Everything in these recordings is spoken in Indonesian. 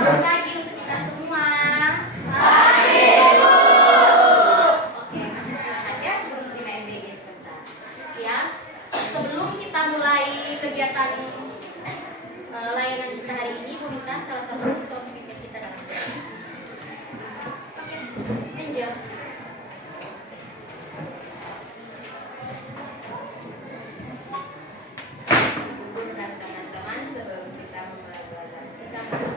Selamat pagi untuk kita semua. Pagi, Bu. Oke, masih semangat ya sebelum terima MBG sebentar. Ya, sebelum kita mulai kegiatan layanan kita hari ini, Bu minta salah satu siswa pemimpin kita dalam kelas. Oke, Angel. Bu dan teman-teman, sebelum kita mulai belajar kita berdoa.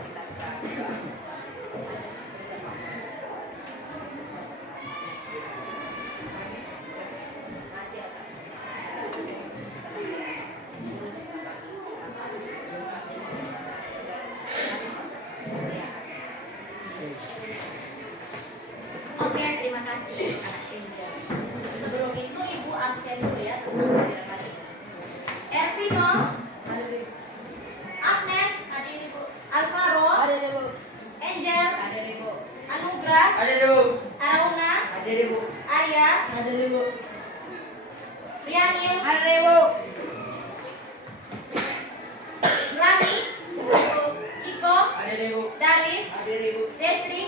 Oke, terima kasih anak Angel. Sebelum itu Ibu absen dulu ya tentang kehadiran hari ini. Ervino, Agnes, hadir Ibu. Alvaro, Ada deh, Bu. Angel, Ada deh, Bu. Anugrah, Ada dulu. Arauna, Ada deh, Bu. Arya, Ada deh, Bu. Rianil, Ada deh, Bu. Rani, Ciko, Ada deh, Bu. Daris, Ada deh, Bu. Desri,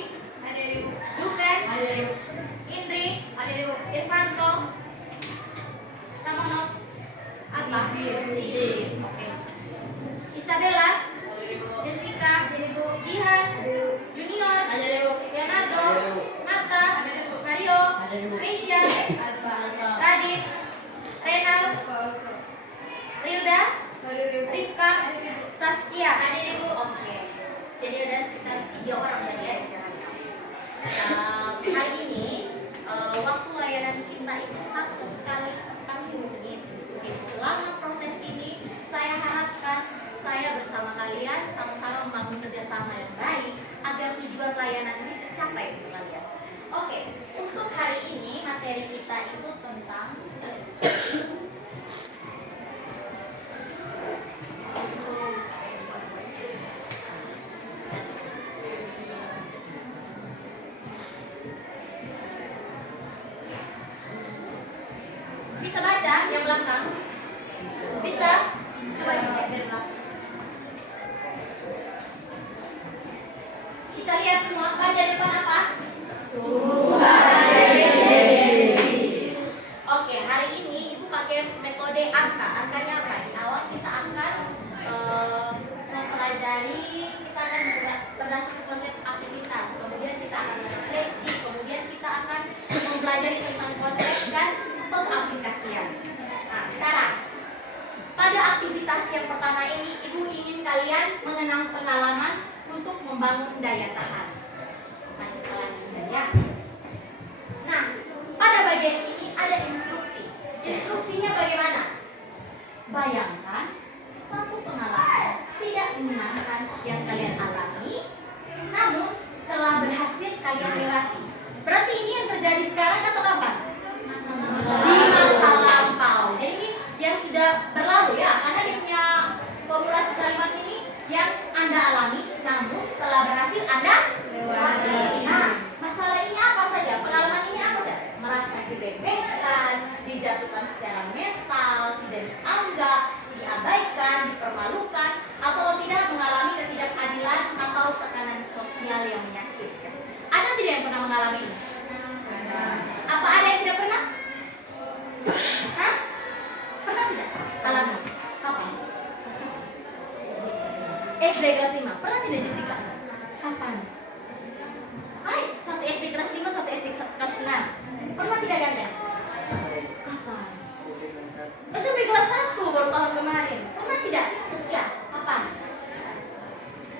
Ada deh, Bu. Duken, Ada deh, Bu. Indri, Ada deh, Bu. Irvanto, Ramono, apa? Siji. Oke. Isabella, Ada deh, Bu. Jessica, Jihan, Junior, Leonardo, Ada deh, Bu. Nata, Mario, Ada deh, Bu. Risha, Alfa. Radit, Renal, Rilda, Ada deh, Bu. Rika, Saskia. Ada deh, Bu. Oke. Jadi ada sekitar 3 orang tadi ya yang jalan. Hari ini waktu layanan kita itu 1 kali 40 menit. Oke, selama proses ini saya harapkan saya bersama kalian sama-sama membangun kerjasama yang baik agar tujuan layanan ini tercapai untuk kalian. Oke, untuk hari ini materi kita itu tentang bisa baca yang belakang? Bisa? Coba dicek dari belakang. Bisa lihat semua? Baca depan apa? Oke, hari ini Ibu pakai metode angka. Angkanya apa? Di awal kita akan mempelajari, kita akan berdasarkan konsep aktivitas. Kemudian kita akan refleksi. Kemudian kita akan mempelajari tentang konsep dan pengaplikasian. Nah, sekarang pada aktivitas yang pertama ini, Ibu ingin kalian mengenang pengalaman untuk membangun daya tahan. Nah, kita lanjutkan ya. Nah, pada bagian ini ada instruksi. Instruksinya bagaimana? Bayangkan satu pengalaman tidak menyenangkan yang kalian alami, namun setelah berhasil kalian lewati. Berarti ini yang terjadi sekarang atau kapan? Di masa lampau. Jadi ini yang sudah berlalu ya, karena dia punya formulasi kalimat ini yang Anda alami, namun telah berhasil Anda lewati. Nah, masalah ini apa saja? Pengalaman ini apa saja? Merasa diremehkan, dijatuhkan secara mental, tidak dianggap, diabaikan, dipermalukan, atau tidak mengalami ketidakadilan atau tekanan sosial yang menyakitkan. Ada tidak yang pernah mengalami ini? Apa ada yang tidak pernah? Hah? Pernah tidak? Alami? Kapan? Pas kapan? SD kelas 5. Pernah tidak Jessica? Kapan? Hai, 1 SD kelas 5, 1 SD kelas 6. Pernah tidak Ganda? Kapan? SMP kelas 1 baru tahun kemarin. Pernah tidak? Saskia, kapan?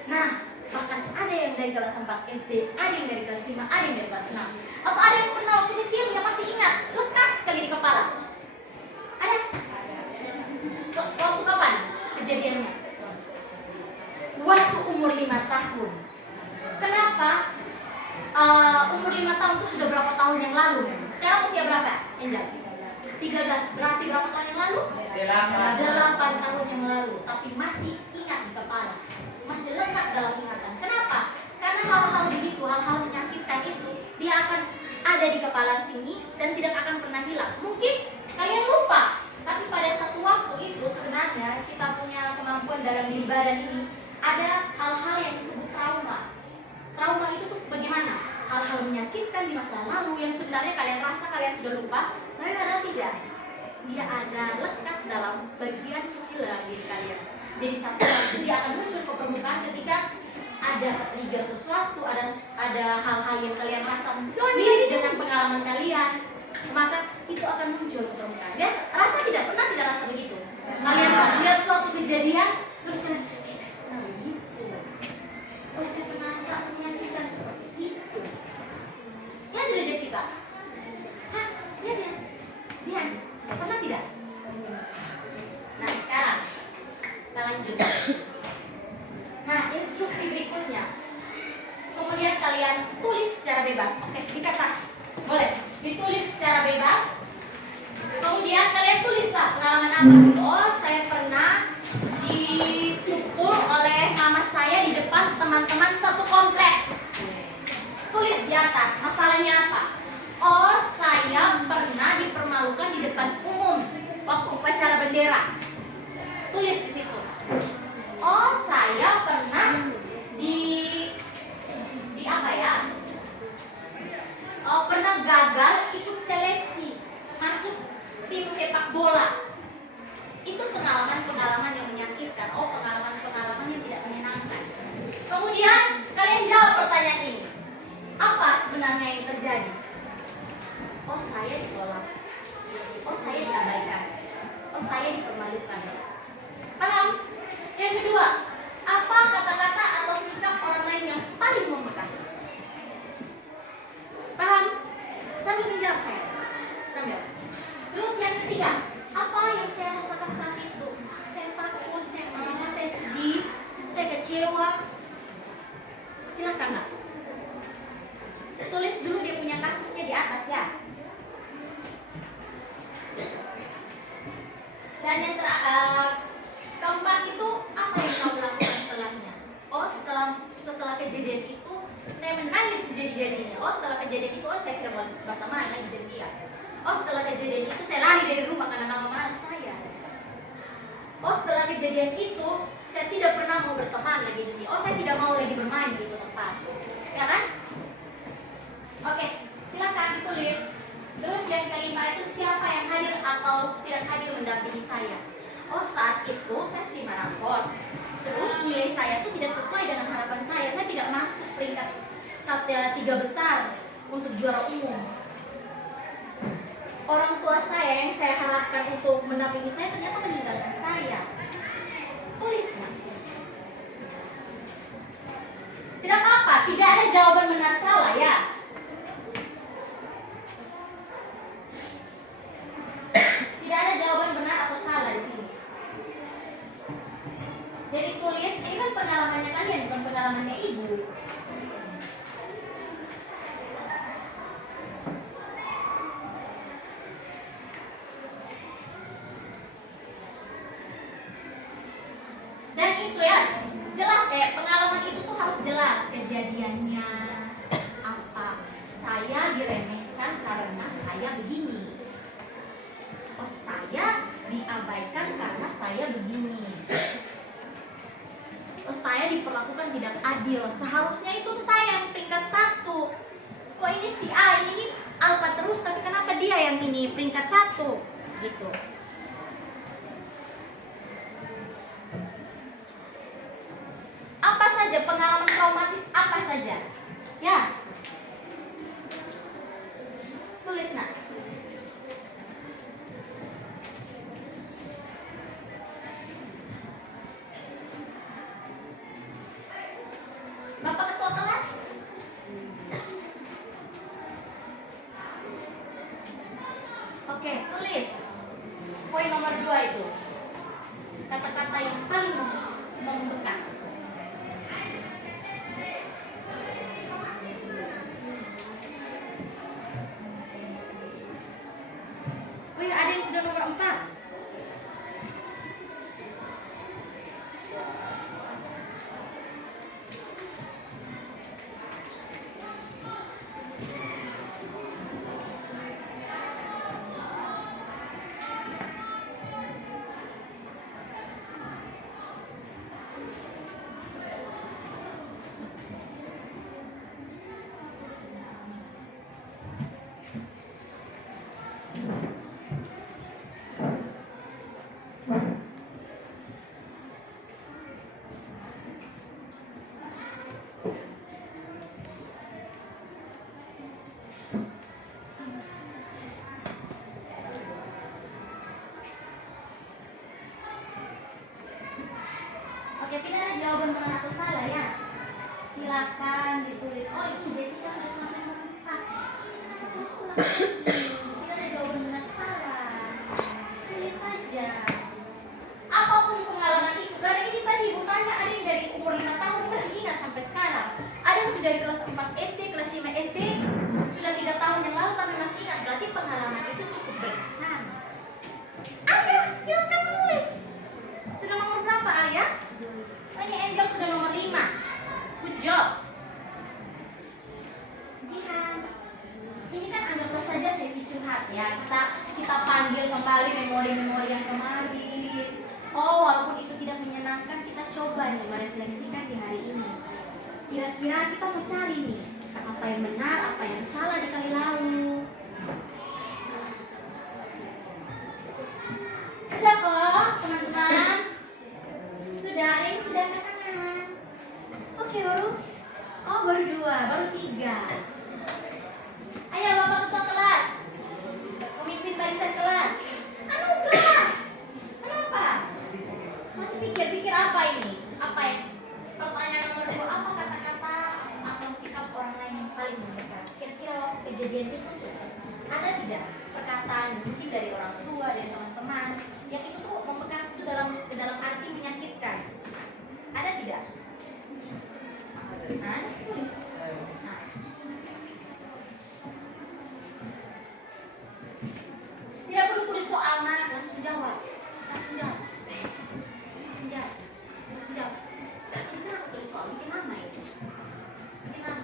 Nah, bahkan ada yang dari kelas 4 SD, ada yang dari kelas 5, ada yang dari kelas 6. Atau ada yang pernah waktu kecil yang masih ingat, lekat sekali di kepala. Ada? Waktu kapan kejadiannya? Waktu umur 5 tahun. Kenapa? Umur 5 tahun itu sudah berapa tahun yang lalu? Sekarang usia berapa? Angel? 13. Berarti berapa tahun yang lalu? 8 tahun yang lalu. Tapi masih ingat di kepala. Masih lekat dalam ingatan. Kenapa? Karena hal-hal begitu, hal-hal menyakitkan itu dia akan ada di kepala sini dan tidak akan pernah hilang. Mungkin kalian lupa, tapi pada satu waktu itu sebenarnya kita punya kemampuan dalam diri badan ini ada hal-hal yang disebut trauma. masa lalu yang sebenarnya kalian rasa kalian sudah lupa, tapi padahal tidak. Dia ada lekat dalam bagian kecil dalam diri kalian. Jadi satu waktu dia akan muncul ke permukaan ketika ada trigger sesuatu, ada hal-hal yang kalian rasa mirip dengan pengalaman kalian, maka itu akan muncul ke permukaan. Dia rasa tidak pernah tidak rasa begitu. Kalian lihat suatu kejadian terus kalian pernah begitu. Oh, saya pernah rasa menyakitkan seperti itu. Ya tidak Jessica? Hah? Lihat ya? Jihan, pernah tidak? Nah sekarang kita lanjut. Nah instruksi berikutnya, kemudian kalian tulis secara bebas. Oke, di kertas boleh ditulis secara bebas. Kemudian kalian tulislah pengalaman apa. Oh, saya pernah dipukul oleh mama saya di depan teman-teman satu kompleks. Tulis di atas masalahnya apa. Oh, saya pernah dipermalukan di depan umum waktu upacara bendera. Tulis di situ. Oh, saya pernah di apa ya? Oh, pernah gagal ikut seleksi masuk tim sepak bola. Itu pengalaman-pengalaman yang menyakitkan. Oh, pengalaman-pengalaman yang tidak menyenangkan. Kemudian kalian jawab pertanyaan ini. Apa sebenarnya yang terjadi? Oh, saya ditolak. Oh, saya diabaikan. Oh, saya dipermalukan. Paham? Yang kedua, apa kata-kata atau sikap orang lain yang paling membekas? Paham? Sambil menjawab saya. Sambil. Terus yang ketiga, apa yang saya rasakan saat itu? Saya takut, saya marah, saya sedih, saya kecewa. Silakan, Mbak. Tulis dulu dia punya kasusnya di atas ya. Dan yang keempat itu apa yang kamu lakukan setelahnya? Oh, setelah kejadian itu saya menangis jadi-jadinya. Oh, setelah kejadian itu saya tidak mau berteman lagi dengan dia. Oh, setelah kejadian itu saya lari dari rumah karena nama marah saya. Oh, setelah kejadian itu saya tidak pernah mau berteman lagi dengan dia. Oh, saya tidak mau lagi bermain di itu tempat. Ya kan? Oke, silakan ditulis. Terus yang kelima itu siapa yang hadir atau tidak hadir mendampingi saya. Oh, saat itu saya terima rapor. Terus nilai saya itu tidak sesuai dengan harapan saya. Saya tidak masuk peringkat 3 besar untuk juara umum. Orang tua saya yang saya harapkan untuk mendampingi saya ternyata meninggalkan saya. Tulis. Tidak apa-apa, tidak ada jawaban benar salah ya. Tidak ada jawaban benar atau salah di sini. Jadi tulis, ini kan pengalamannya kalian, bukan pengalamannya ibu. Dan itu ya, jelas pengalaman itu tuh harus jelas kejadiannya apa. Saya diremehkan karena saya begini. Oh, saya diabaikan karena saya begini. Oh, saya diperlakukan tidak adil. Seharusnya itu saya yang peringkat 1. Kok ini si A ini alpha terus, tapi kenapa dia yang ini peringkat 1? Gitu. Apa saja pengalaman traumatis apa saja? Ya. Tulis nak. Bapak ketua kelas. Oke, tulis. Poin nomor 2 itu. Kata-kata yang paling membekas. Oh ya, ada yang sudah nomor 4. salah ya? Silakan ditulis. Oh ini Jessica sudah sampai 4. Kita tulis ulang lagi. Tidak ada jawaban benar salah. Tulis saja. Apapun pengalaman itu. Karena ini tadi ibu tanya ada yang dari umur 5 tahun masih ingat sampai sekarang. Ada yang sudah dari kelas 4 SD, kelas 5 SD, sudah 3 tahun yang lalu tapi masih ingat. Berarti pengalaman itu cukup berkesan. Arya, silakan menulis. Sudah nomor berapa Arya? Tanya Angel sudah nomor 5. Good job. Jihan, ini kan anggaplah saja sesi curhat ya. Kita panggil kembali memori-memori yang kemarin. Oh, walaupun itu tidak menyenangkan, kita coba nih merefleksikan di hari ini. Kira-kira kita mau cari nih apa yang benar, apa yang salah di kali lalu. Sudah kok, teman-teman? Sudah, ada yang sudah angkat tangan. Oke, baru? Oh, baru 2, baru 3. Ayo, Bapak Ketua Kelas. Pemimpin barisan kelas. Anugerah. Kenapa? Masih pikir apa ini? Apa ya? Pertanyaan nomor 2, apa kata-kata atau sikap orang lain yang paling membekas? Kira-kira waktu kejadian itu ada tidak perkataan mungkin dari orang tua, dari teman-teman yang itu tuh membekas itu dalam arti menyakitkan? Ada tidak? Nah, tulis. Nah. Tidak perlu tulis soalnya, langsung jawab. Langsung jawab. Langsung jawab. Langsung jawab. Ini aku tulis soal, bikin nama itu. Bikin nama.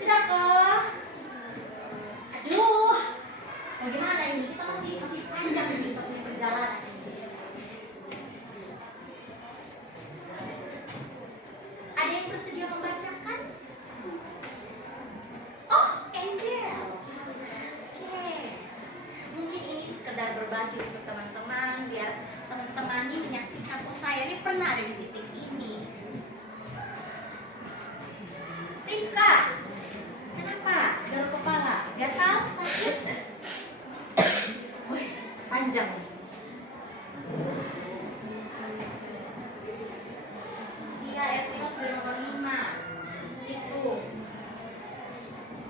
Sudah kok? Aduh, bagaimana ini? Kita masih panjang nih punya perjalanan ini. Ada yang bersedia membacakan? Oh, Angel. Oke. Mungkin ini sekedar berbagi untuk teman-teman biar teman-teman ini menyaksikan oh saya ini pernah ada di titik ini. Rika, kenapa? Garuk kepala, gatal, sakit? Wih, panjang. Iya, Evino sudah nomor 5. Itu.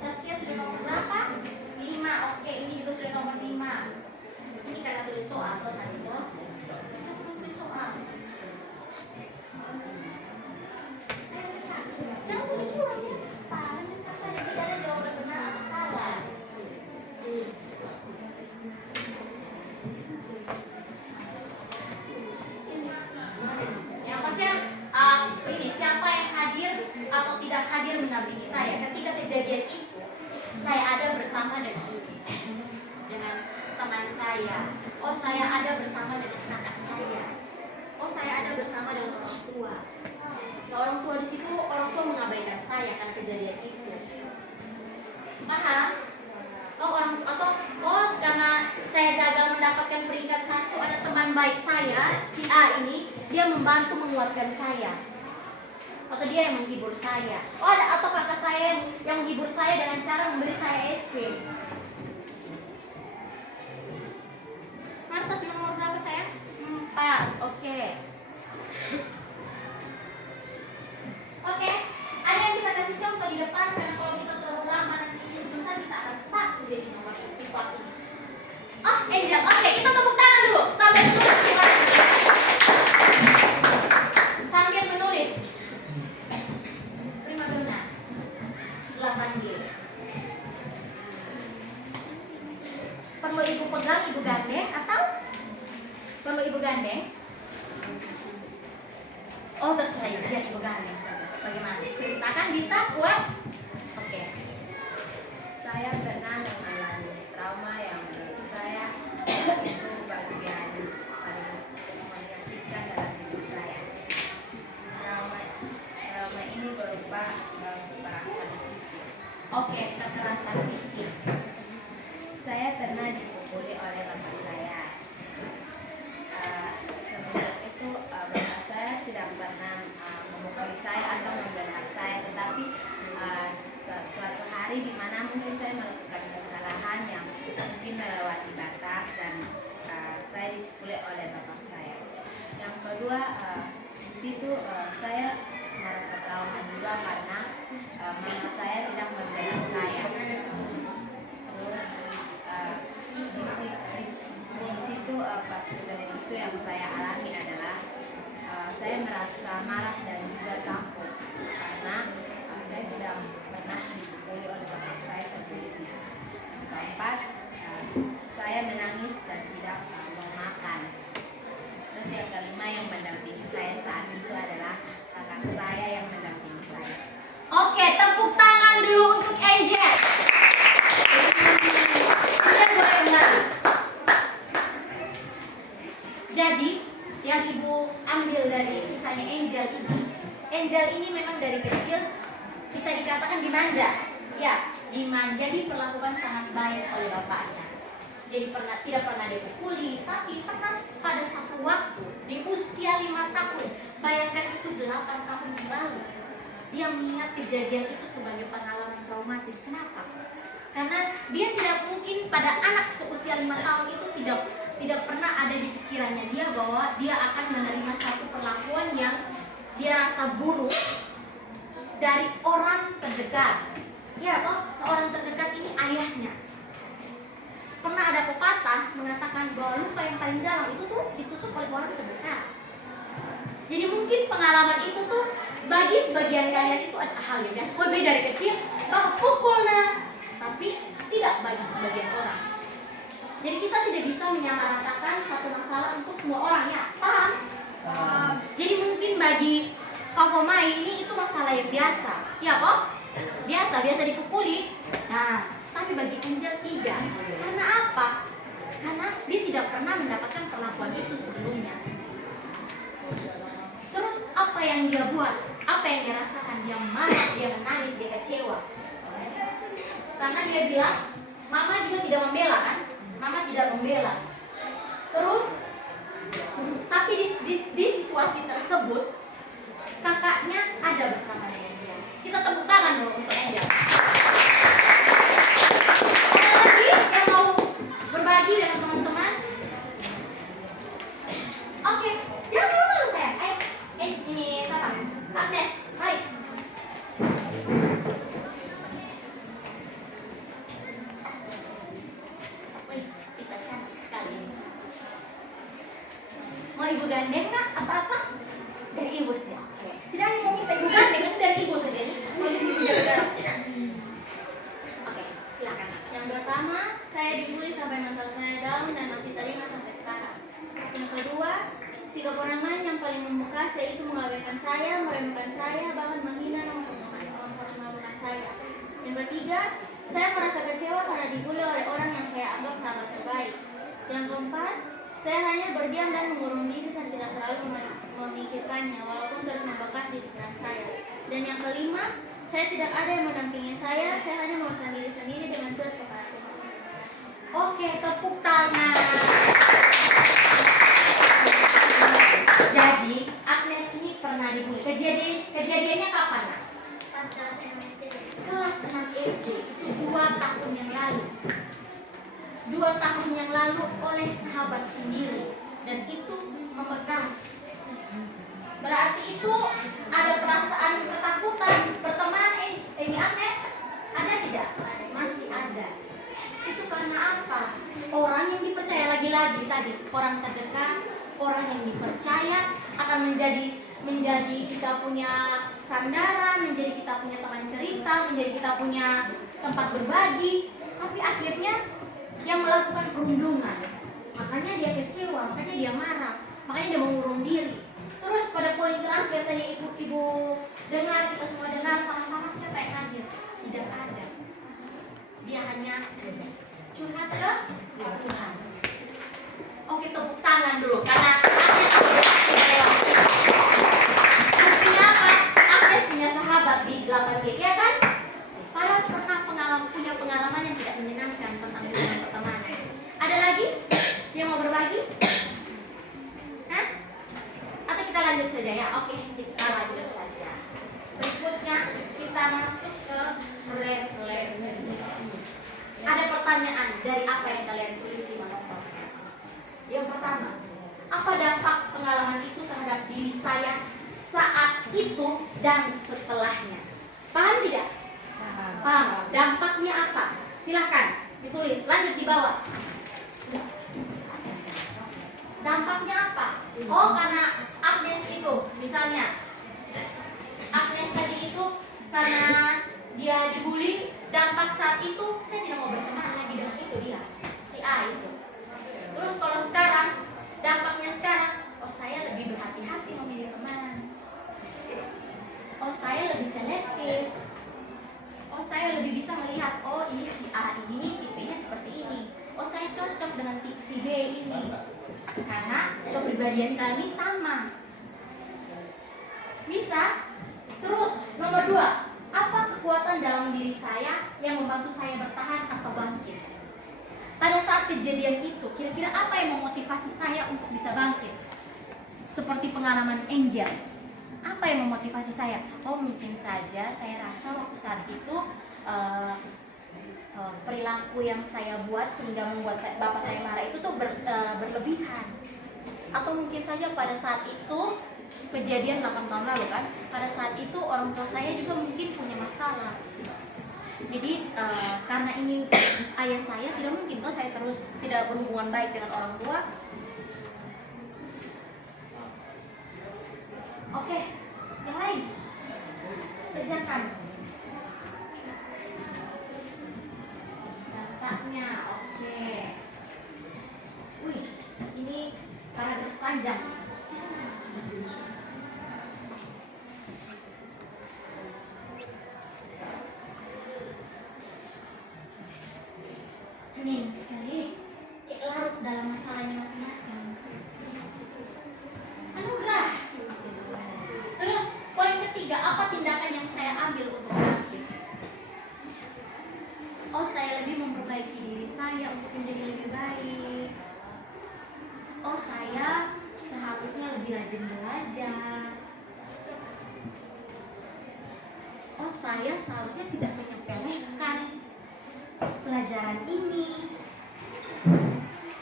Saskia sudah nomor berapa? 5. Oke, ini juga sudah nomor 5. Ini karena tulis soal loh tadi loh. Kenapa tulis soal? Ayo cepat. Jangan tulis ulang ya. Lanjutkan saja, tidak ada jawaban benar atau salah. Yang maksudnya ini siapa yang hadir atau tidak hadir mendampingi saya ketika kejadian itu? Saya ada bersama dengan teman saya. Oh, saya ada bersama dengan kakak saya. Oh, saya ada bersama dengan orang tua. Nah, orang tua di situ orang tua mengabaikan saya karena kejadian itu. Paham? Oh, karena saya gagal mendapatkan peringkat 1, ada teman baik saya, si A ini, dia membantu menguatkan saya. Atau dia yang menghibur saya. Oh, atau kakak saya yang menghibur saya dengan cara memberi saya es krim. Marta sudah nomor berapa saya? 4. Oke. Oke, ada yang bisa kasih contoh di depan karena kalau kita terlalu lama nanti ini sebentar kita akan stuck saja di nomor ini. Oh, Angel. Oke, kita tepuk tangan dulu sambil menulis. Sambil menulis. Prima donna. 8 dia. Perlu ibu pegang, ibu gandeng atau perlu ibu gandeng? Oh, terserah ibu, biar ibu gandeng. Bagaimana? Ceritakan, bisa kuat? Oke. Saya pernah mengalami trauma yang menurut saya itu bagian paling menyakitkan dalam hidup saya. Trauma ini berupa kekerasan fisik. Oke, kekerasan fisik. Saya pernah dipukuli oleh bapak saya. Semenjak itu bapak saya tidak pernah memukuli saya atau membentak saya, tetapi Angel ini memang dari kecil bisa dikatakan dimanja. Ya, dimanja, diperlakukan sangat baik oleh bapaknya. Jadi tidak pernah dipukuli, tapi pernah pada satu waktu di usia 5 tahun, bayangkan itu 8 tahun yang lalu, dia mengingat kejadian itu sebagai pengalaman traumatis. Kenapa? Karena dia tidak mungkin pada anak seusia 5 tahun itu tidak pernah ada di pikirannya dia bahwa dia akan menerima satu perlakuan yang dia rasa buruk dari orang terdekat. Ya toh, orang terdekat ini ayahnya. Pernah ada pepatah mengatakan bahwa luka yang paling dalam itu tuh ditusuk oleh orang terdekat. Jadi mungkin pengalaman itu tuh bagi sebagian kalian itu ada hal yang biasa. Lebih dari kecil, kamu pukul tapi tidak bagi sebagian orang. Jadi kita tidak bisa menyamaratakan satu masalah untuk semua orang, ya paham? Jadi mungkin bagi Papa Mai ini itu masalah yang biasa, ya kok? Biasa dipukuli. Nah, tapi bagi Angel tidak. Karena apa? Karena dia tidak pernah mendapatkan perlakuan itu sebelumnya. Terus apa yang dia buat? Apa yang dia rasakan? Dia marah, dia menangis, dia kecewa. Karena dia bilang, Mama juga tidak membela kan? Mama tidak membela. Terus, tapi di situasi tersebut, kakaknya ada bersama dengan dia. Kita tepuk tangan dulu untuk Angel. Ada lagi yang mau berbagi dengan teman-teman? Oke, jangan malu sayang. Ini siapa? Agnes, baik. Wih, kita cantik sekali. Mau ibu gandeng nggak? Apa-apa? Dari ibu sih. Oke. Tidak ada yang mau minta ibu gandeng, kan dari ibu saja nih. Mau ibu jaga jarak. Oke, silakan. Yang pertama, saya dibully sampai mental saya down dan masih teringat sampai sekarang. Yang kedua, sikap orang lain yang paling membekas yaitu mengabaikan saya, meremehkan saya, bahkan menghina dan mempermalukan saya. Yang ketiga, saya merasa kecewa karena dibully oleh orang yang saya anggap sahabat terbaik. Yang keempat, saya hanya berdiam dan mengurung diri dan tidak terlalu memikirkannya walaupun terus membekas di pikiran saya. Dan yang kelima, saya tidak ada yang mendampingi saya hanya memegang diri sendiri dengan surat kepada Tuhan. Oke, tepuk tangan. Jadi, Agnes ini pernah dibully. Kejadiannya kapan, Nak? Pas kelas 6 SD. Kelas 6 SD, itu 2 tahun yang lalu. 2 tahun yang lalu oleh sahabat sendiri. Dan itu membekas. Berarti itu ada perasaan ketakutan berteman ini Agnes? Ada tidak? Masih ada. Itu karena apa? Orang yang dipercaya lagi-lagi tadi, orang terdekat, orang yang dipercaya akan menjadi kita punya sandaran, menjadi kita punya teman cerita, menjadi kita punya tempat berbagi. Tapi akhirnya yang melakukan perundungan. Makanya dia kecewa, makanya dia marah, makanya dia mengurung diri. Terus pada poin terakhir tadi ibu dengar, kita semua dengar sama-sama, siapa yang hadir? Tidak ada. Dia hanya curhat ke Tuhan. Oke, tepuk tangan dulu karena buktinya apa? Agnes punya sahabat di 8G, ya kan? Padahal pernah punya pengalaman yang tidak menyenangkan tentang hubungan pertemanan. Ada lagi yang mau berbagi? Hah? Atau kita lanjut saja ya? Oke, kita lanjut saja. Berikutnya kita masuk ke refleksi. Ada pertanyaan dari apa yang kalian tulis di monoton. Yang pertama, apa dampak pengalaman itu terhadap diri saya saat itu dan setelahnya? Paham tidak? Paham. Dampaknya apa? Silahkan ditulis. Lanjut di bawah. Dampaknya apa? Oh, karena Agnes itu, misalnya Agnes tadi itu karena dia dibully, dampak saat itu saya tidak mau berteman lagi dengan itu dia, si A itu. Terus kalau sekarang, dampaknya sekarang, oh saya lebih berhati-hati memilih teman. Oh saya lebih selektif. Oh saya lebih bisa melihat, oh ini si A ini tipenya seperti ini. Oh saya cocok dengan si B ini. Karena kepribadian kami sama. Bisa? Terus nomor 2, apa kekuatan dalam diri saya yang membantu saya bertahan atau bangkit? Pada saat kejadian itu, kira-kira apa yang memotivasi saya untuk bisa bangkit? Seperti pengalaman Angel, apa yang memotivasi saya? Oh, mungkin saja saya rasa waktu saat itu perilaku yang saya buat sehingga membuat bapak saya marah itu tuh berlebihan. Atau mungkin saja pada saat itu kejadian 8 tahun lalu kan, pada saat itu orang tua saya juga mungkin punya masalah. Jadi karena ini ayah saya, tidak mungkin toh saya terus tidak berhubungan baik dengan orang tua. Oke, yang lain kerjakan dampaknya. Oke, wih, ini paragraf panjang. Ini sekali kayak larut dalam masalahnya masing-masing. Anugerah. Terus poin ketiga, apa tindakan yang saya ambil untuk bangkit? Oh, saya lebih memperbaiki diri saya untuk menjadi lebih baik. Oh, saya seharusnya lebih rajin belajar. Oh, saya seharusnya tidak menyepelekan pelajaran ini.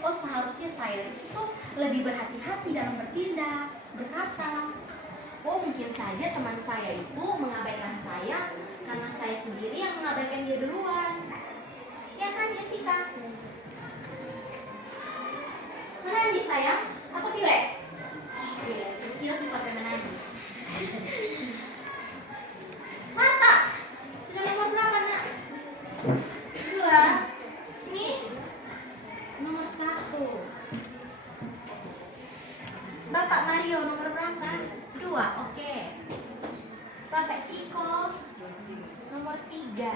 Oh, seharusnya saya itu lebih berhati-hati dalam bertindak, berkata. Oh, mungkin saja teman saya itu mengabaikan saya karena saya sendiri yang mengabaikan dia duluan. Ya kan, Jessica? Menangis sayang? Atau pilek? Pilek, kira sih sampai menangis. Mata, sudah nomor berapa nak? 2. Ini nomor 1. Bapak Mario nomor berapa? 2. Oke. Bapak Ciko nomor 3.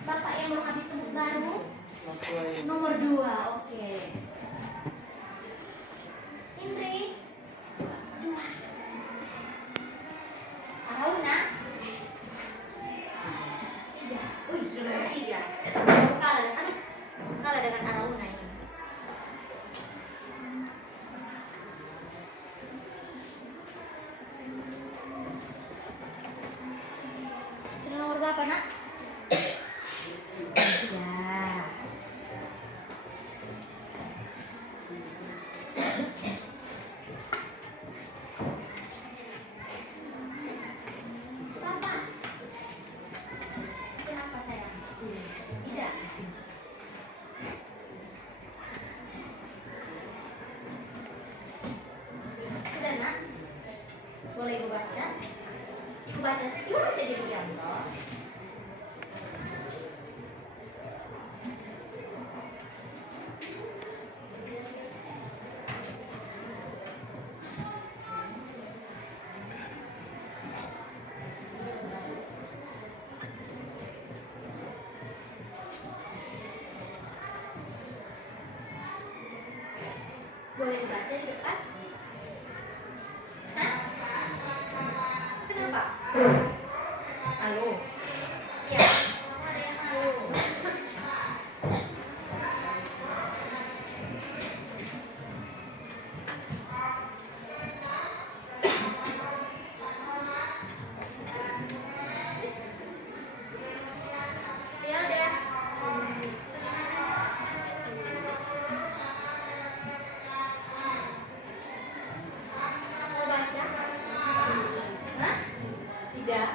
Bapak yang mau habis semut baru nomor 2. Oke. Indri 2. Arauna 3. Wih, sudah nomor 3. Kalah dengan Arauna ini. Sudah nomor berapa nak? Ya. Bapak, kenapa sayang? Tidak. Sudah nak? Boleh ibu baca? Ibu baca dulu ya toh. Boleh dibaca di depan? Hah? Kenapa? Halo? Ya, ada yang halo. Ya udah. Mau baca? Hah? Tidak.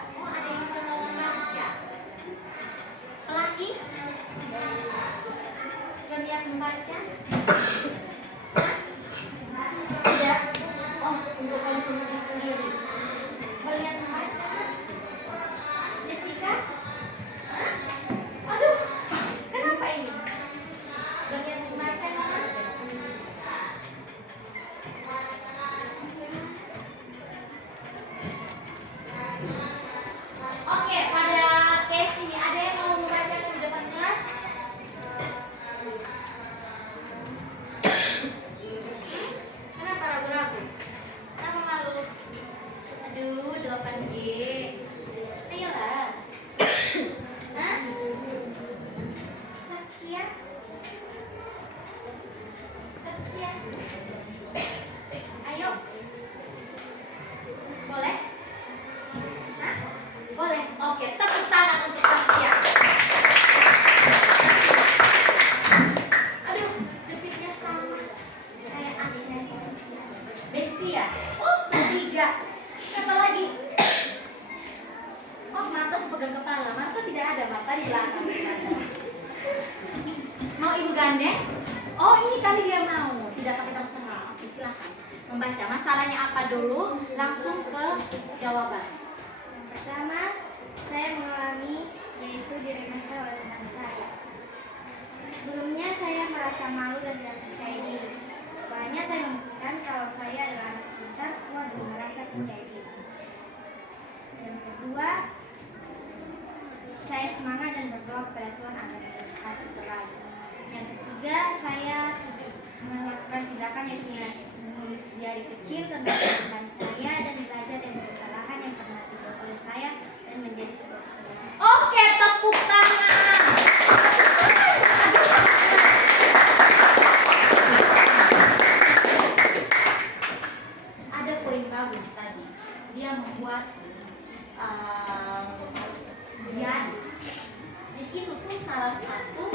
menggandeng. Oh, ini kali dia mau, tidak pakai terserah. Oke, silakan membaca. Masalahnya apa dulu? Langsung ke jawaban. Yang pertama, saya mengalami yaitu diremehkan oleh teman saya. Sebelumnya saya merasa malu dan tidak percaya diri. Setelahnya saya membuktikan kalau saya adalah anak pintar, waduh merasa percaya diri. Yang kedua, saya semangat dan berdoa kepada Tuhan agar berkati selalu. Yang ketiga, saya melakukan tindakan yaitu menulis diari kecil tentang kesalahan saya dan belajar dari kesalahan yang pernah dibuat oleh saya dan menjadi sebuah kebaikan. Oke, tepuk tangan. Ada poin bagus tadi. Dia membuat diari. Jadi itu tuh salah satu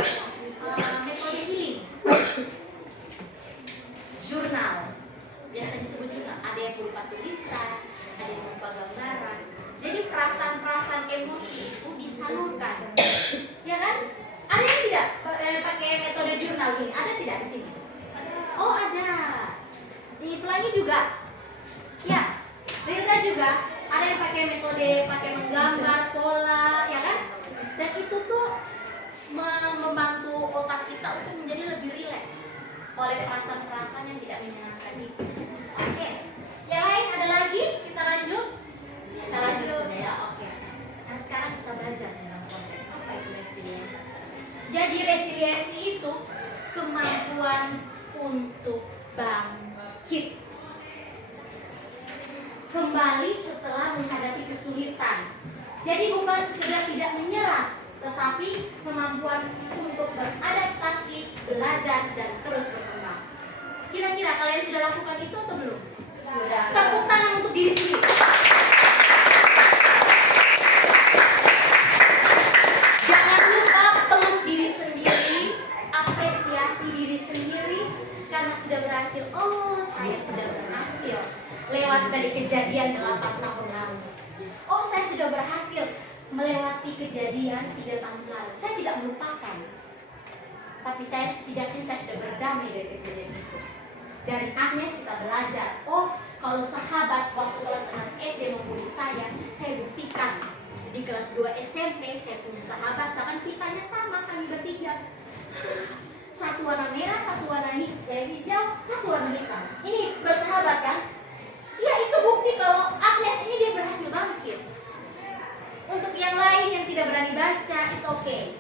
metode healing. Jurnal. Biasa disebut jurnal. Ada yang berupa tulisan, ada yang berupa gambaran. Jadi perasaan-perasaan emosi itu disalurkan, ya kan? Ada yang tidak pakai metode jurnal ini? Ada tidak di sini? Oh ada. Di Pelangi juga. Ya. Rita juga. Ada yang pakai metode pakai menggambar pola, ya kan? Dan itu tuh membantu otak kita untuk menjadi lebih rileks oleh perasaan-perasaan yang tidak menyenangkan itu. Oke. Yang lain ada lagi? Kita lanjut. Kita lanjut ya, oke. Nah sekarang kita belajar tentang konteks apa itu resiliensi. Jadi resiliensi itu kemampuan untuk bangkit kembali setelah menghadapi kesulitan. Jadi bukan sekedar tidak menyerah, tetapi kemampuan untuk beradaptasi, belajar dan terus berkembang. Kira-kira kalian sudah lakukan itu atau belum? Sudah. Tepuk tangan untuk diri sendiri. Jangan lupa peluk diri sendiri, apresiasi diri sendiri karena sudah berhasil. Oh, saya sudah berhasil lewat dari kejadian 8 tahun lalu. Oh, saya sudah berhasil melewati kejadian 3 tahun lalu. Saya tidak melupakan, tapi setidaknya saya sudah berdamai dari kejadian itu. Dari Agnes kita belajar. Oh, kalau sahabat waktu kelas 6 SD membuli saya buktikan. Di kelas 2 SMP saya punya sahabat, bahkan pitanya sama, kami bertiga. Satu warna merah, satu warna hijau, satu warna hitam. Ini bersahabat kan? Ya, itu bukti kalau Agnes ini dia berhasil bangkit. Untuk yang lain yang tidak berani baca, it's okay.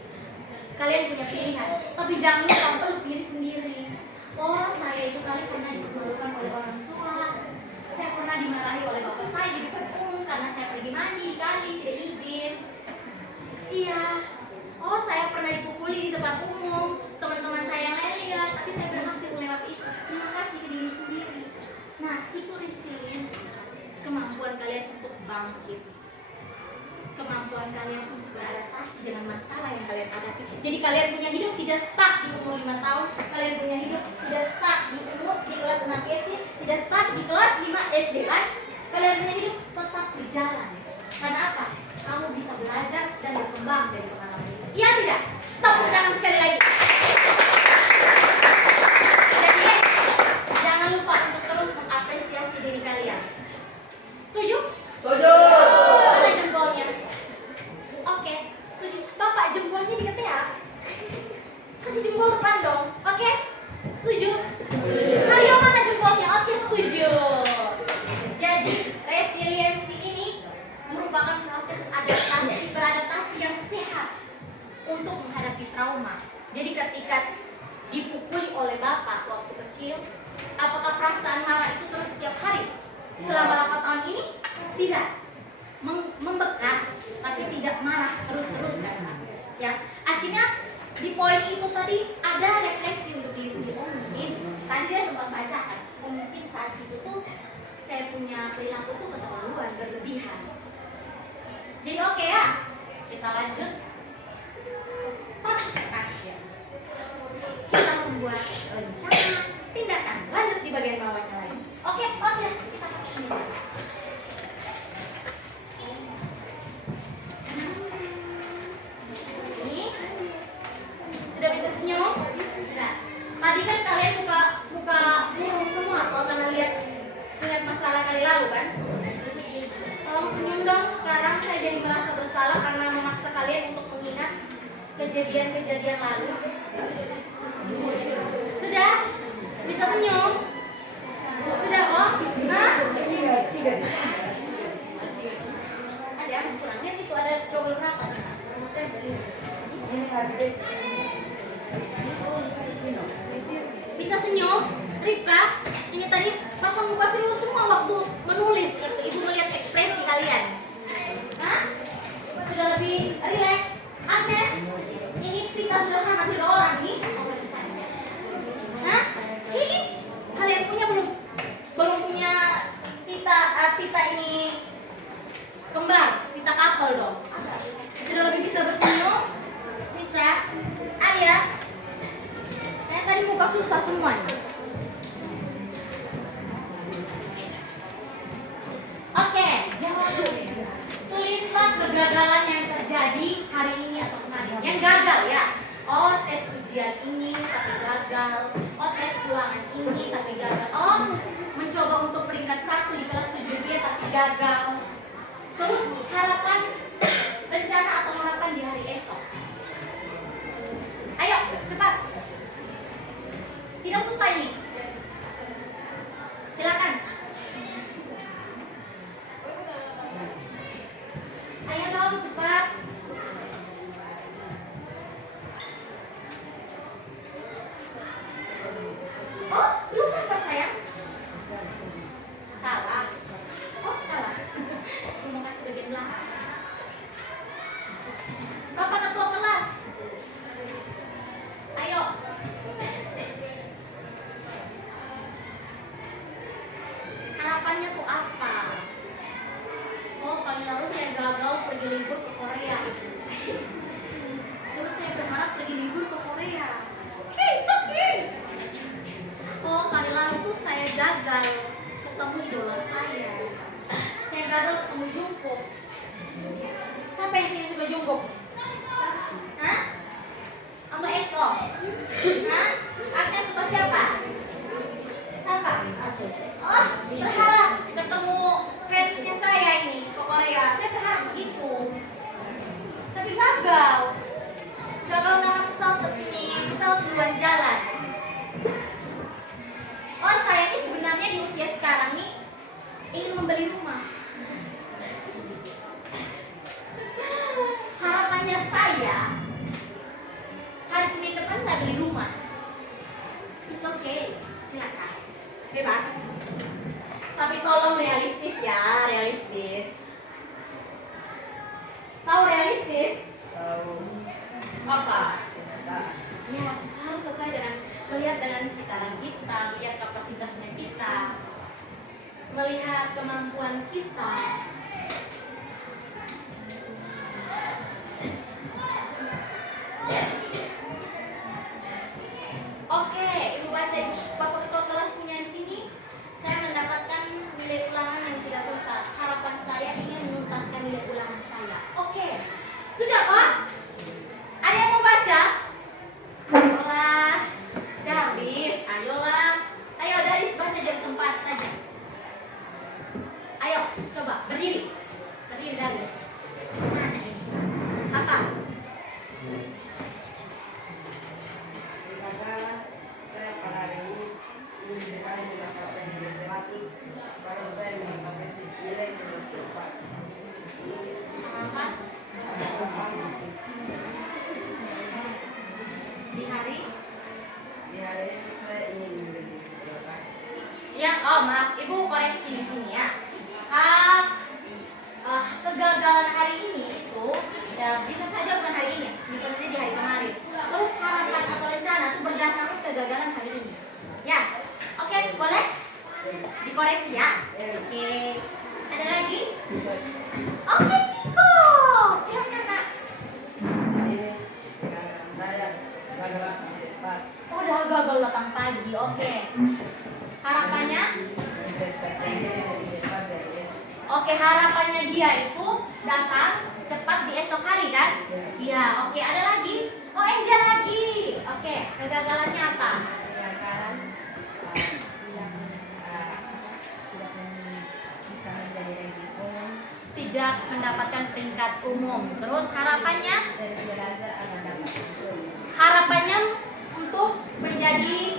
Kalian punya pilihan. Tapi jangan lupa peluk diri sendiri. Oh, saya itu kali pernah dipermalukan oleh orang tua. Saya pernah dimarahi oleh bapak saya di depan umum karena saya pergi mandi di kali, tidak izin. Iya. Oh, saya pernah dipukuli di depan umum. Teman-teman saya yang lain lihat, tapi saya berhasil melewati itu. Terima kasih ke diri sendiri. Nah, itu resiliensi. Kemampuan kalian untuk bangkit. Kemampuan kalian untuk beradaptasi dengan masalah yang kalian hadapi. Jadi kalian punya hidup tidak stuck di umur 5 tahun. Kalian punya hidup tidak stuck di kelas 6 SD, tidak stuck di kelas 5 SD kan? Kalian punya hidup tetap berjalan. Karena apa? Kamu bisa belajar dan berkembang dari pengalaman itu. Iya tidak? Tepuk tangan sekali lagi. Jadi jangan lupa untuk terus mengapresiasi diri kalian. Setuju? Setuju. Mana jempolnya? Oke, setuju. Bapak jempolnya diketek. Kasih jempol depan dong. Oke? Setuju? Ayo mana jempolnya? Oke, setuju. Jadi resiliensi ini merupakan proses beradaptasi yang sehat untuk menghadapi trauma. Jadi ketika dipukuli oleh bapak waktu kecil, apakah perasaan marah itu terus setiap hari selama 8 tahun ini? Tidak. Membekas, tapi tidak marah terus-terus kan? Ya, akhirnya di poin itu tadi ada refleksi untuk diri sendiri. Oh mungkin tadi dia sempat bacakan. Oh mungkin saat itu tuh saya punya perilaku tuh keterlaluan, berlebihan. Jadi oke ya, kita lanjut. Action. Kita membuat rencana tindakan. Lanjut di bagian bawahnya lagi. Oke, kita pakai ini saja. Ini sudah bisa senyum? lalu kan? Tolong senyum dong. Sekarang saya jadi merasa bersalah karena memaksa kalian untuk mengingat kejadian-kejadian lalu. Sudah? Bisa senyum? Sudah kok? Hah? Ada harus kurang. Lihat itu ada trouble berapa? Bisa senyum? Rifka, ini tadi pasang muka serius semua waktu menulis itu. Ibu melihat ekspresi kalian. Hah? Sudah lebih rileks? Agnes, ini kita sudah sama 3 orang nih. Hah? Ini kalian punya belum punya kita ini kembar, kita couple dong. Sudah lebih bisa bersenyum? Bisa? Alia? Tadi muka susah semuanya. Oke, jawab dulu. Tulislah kegagalan yang terjadi hari ini atau kemarin. Yang gagal ya. Oh, tes ujian ini tapi gagal. Oh, tes ulangan ini tapi gagal. Oh, mencoba untuk peringkat 1 di kelas 7B tapi gagal. Terus harapan, rencana atau harapan di hari esok. Ayo, cepat. Tidak susah ini. Silakan. Ayo dong, cepat. Oh, belum dapat sayang. Salah. Oh, salah. Mau kasih bagian belakang. Bapak ketua kelas. Ayo. Harapannya tuh apa? Oh, tahun lalu saya gagal pergi libur ke Korea. Terus saya berharap pergi libur ke Korea. Oke, it's okay. Oh, kali lalu tuh saya gagal ketemu idola saya. Saya gagal ketemu Jungkook. Siapa yang sini suka Jungkook? Hah? Atau EXO? Hah? Agnes suka siapa? Apa? Oh, berharap ketemu fansnya saya ini ke Korea. Saya berharap begitu. Tapi gagal. Gagal karena pesawat duluan jalan. Oh, saya ini sebenarnya di usia sekarang nih ingin membeli rumah. Harapannya saya hari Senin depan saya beli rumah. It's okay, silakan, bebas. Tapi tolong realistis ya, realistis. Tahu realistis? Tahu. Apa? Ya, harus sesuai dengan melihat dengan sekitaran kita, melihat kapasitasnya kita, melihat kemampuan kita. Oke, Ibu baca, Bapak Ketua kelas punya di sini. Saya mendapatkan nilai ulangan yang tidak tuntas. Harapan saya ingin menuntaskan nilai ulangan saya. Oke, sudah Pak? Ada yang mau baca? Ayolah, udah habis. Ayolah, ayo Daris baca dari tempat saja. Ayo, coba berdiri, berdiri Daris. Apa? Saya pada hari ini ingin sekali mendapatkan nilai 100, baru saya mendapatkan nilai 94. Harapan di hari esok saya ingin menjadi lokasi. yang maaf Ibu koreksi di sini ya. Kegagalan hari ini itu ya bisa saja bukan hari ini, bisa saja di hari kemarin. Terus harapan atau rencana itu berdasarkan kegagalan hari ini. Ya, oke, boleh dikoreksi ya. Oke, ada lagi? Oke, Ciko, silakan Nak. Ini saya gagal cepat. Oh, udah gagal datang pagi. Oke. Harapannya? Saya ingin lebih cepat dari esok. Oke, harapannya dia itu datang cepat di esok hari kan? Iya, oke, ada lagi? Oh, Angel lagi. Oke, kegagalannya apa? Kegagalan tidak mendapatkan peringkat umum. Terus harapannya untuk menjadi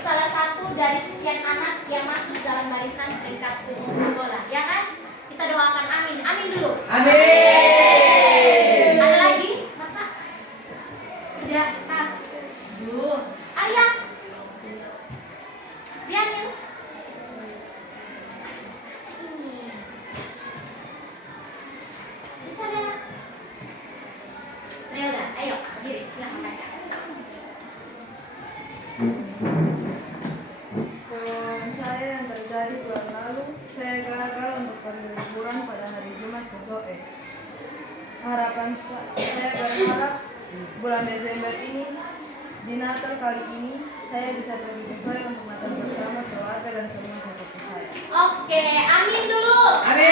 salah satu dari sekian anak yang masuk dalam barisan peringkat umum sekolah, ya kan? Kita doakan amin. Amin dulu. Amin. Ada lagi? Bapak? Tidak, pas. Duh. Arya. Biarin. Ini. Bisa gak? Nah, udah. Ayo, berdiri. Silahkan baca. Pengalaman saya yang terjadi bulan lalu, saya gagal untuk pergi liburan pada hari Jumat ke Soe. Saya berharap bulan Desember ini, di Natal kali ini, saya bisa pergi ke Soe untuk Natal bersama keluarga dan semua seperti saya. Oke, amin dulu. Amin.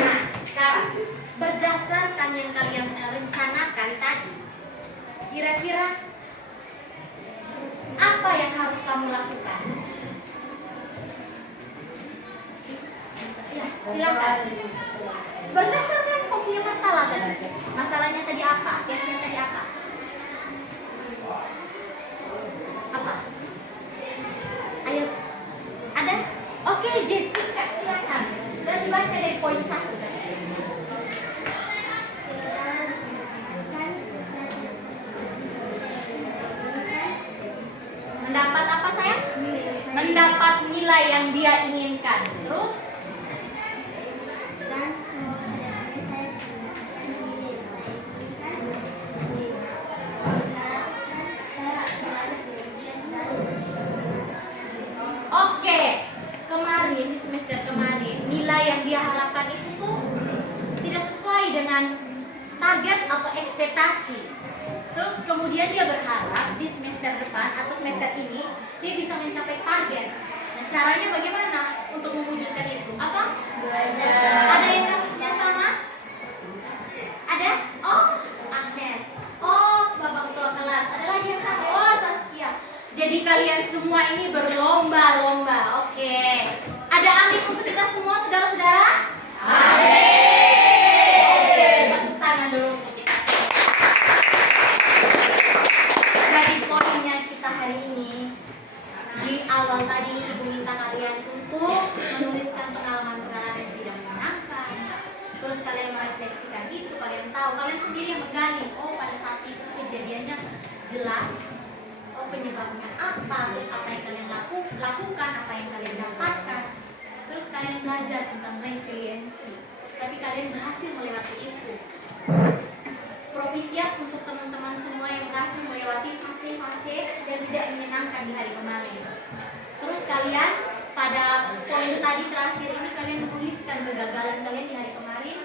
Nah, sekarang berdasarkan yang kalian rencanakan tadi, kira-kira apa yang harus kamu lakukan? Ya, silakan. Berdasarkan kamu punya masalah tadi. Masalahnya tadi apa? Case-nya tadi apa? Apa? Ayo. Ada? Oke, Jessica, silakan. Berarti baca dari poin 1 tadi. Mendapat apa sayang? Mendapat nilai yang dia inginkan. Terus? Dan kemudian saya bisa mendapatkan nilai yang saya inginkan. Saya selalu belajar dan Oke, kemarin di semester kemarin nilai yang dia harapkan itu tuh tidak sesuai dengan target atau ekspektasi. Terus kemudian dia berharap di semester depan atau semester ini dia bisa mencapai target. Nah, caranya bagaimana untuk mewujudkan itu? Apa? Belajar. Ada yang kasusnya sama? Ada? Oh, Agnes. Oh, Bapak Ketua Kelas. Ada lagi yang sama? Oh, Saskia. Jadi kalian semua ini berlomba-lomba. Oke. Ada amin untuk kita semua, saudara-saudara? Oke, tepuk tangan dulu untuk kita semua. Jadi poinnya kita hari ini, di awal tadi Ibu minta kalian untuk menuliskan pengalaman-pengalaman yang tidak menyenangkan. Terus kalian merefleksikan itu, kalian tahu, kalian sendiri yang menggali. Oh, pada saat itu kejadiannya jelas. Oh, penyebabnya apa? Terus apa yang kalian lakukan? Apa yang kalian dapatkan? Terus kalian belajar tentang resiliensi. Tapi kalian berhasil melewati itu. Provisiat untuk teman-teman semua yang berhasil melewati fase-fase yang tidak menyenangkan di hari kemarin. Terus kalian pada poin tadi terakhir ini kalian menuliskan kegagalan kalian di hari kemarin,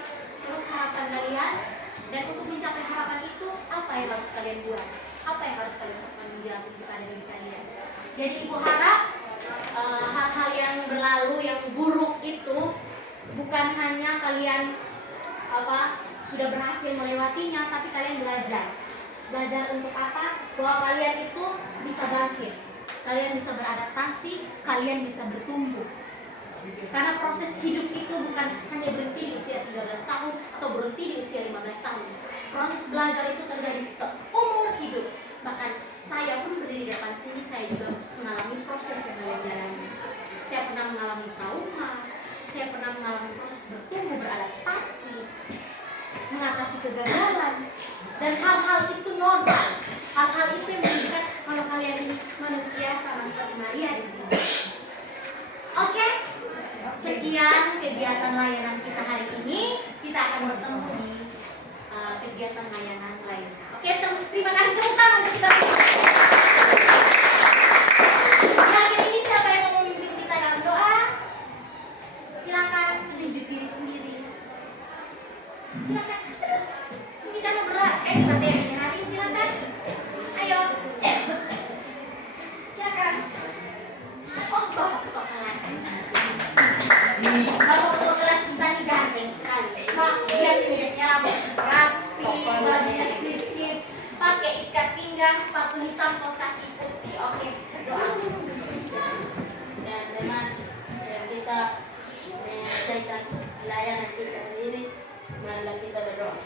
terus harapan kalian, dan untuk mencapai harapan itu apa yang harus kalian buat? Apa yang harus kalian bertanggung jawab kepada diri kalian? Jadi Ibu harap hal-hal yang berlalu yang buruk itu bukan hanya kalian sudah berhasil melewatinya, tapi kalian belajar untuk apa? Bahwa kalian itu bisa bangkit, kalian bisa beradaptasi, kalian bisa bertumbuh. Karena proses hidup itu bukan hanya berhenti di usia 13 tahun atau berhenti di usia 15 tahun. Proses belajar itu terjadi seumur hidup. Bahkan saya pun berdiri di depan sini, saya juga mengalami proses yang kalian jalani. Saya pernah mengalami trauma, saya pernah mengalami proses bertumbuh, beradaptasi, mengatasi kegagalan, dan hal-hal itu normal. Hal-hal itu yang menunjukkan kalau kalian ini manusia sama seperti Maria di sini. Oke, sekian kegiatan layanan kita hari ini. Kita akan bertemu di kegiatan layanan lainnya. Oke, terima kasih tepuk tangan untuk kita semua. Terakhir ini siapa yang mau memimpin kita dalam doa? Silakan tunjuk diri sendiri. Silakan. Ini kan berat. Nanti yang nyerahin silakan. Ayo. Silakan. Oh, Bapak Ketua Kelas. Bapak Ketua Kelas kita ini ganteng sekali. Pak, lihat ini rambut rapi, bajunya sisip, pakai ikat pinggang, sepatu hitam, kaos kaki putih. Oke, doa. Dan dengan kita menyelesaikan layanan kita ini, marilah kita berdoa.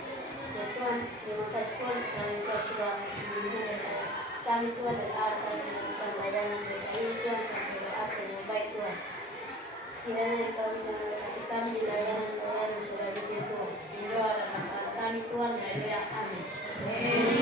Ya Tuhan, terima kasih Tuhan, kami Tuhan sudah memberikan dari kami Tuhan berarti melakukan layanan dari ini Tuhan sampai berarti yang baik Tuhan. Kiranya kami memberkati kami di layanan-layanan sebagai Tuhan. Ini doa kami Tuhan, haleluya, amin.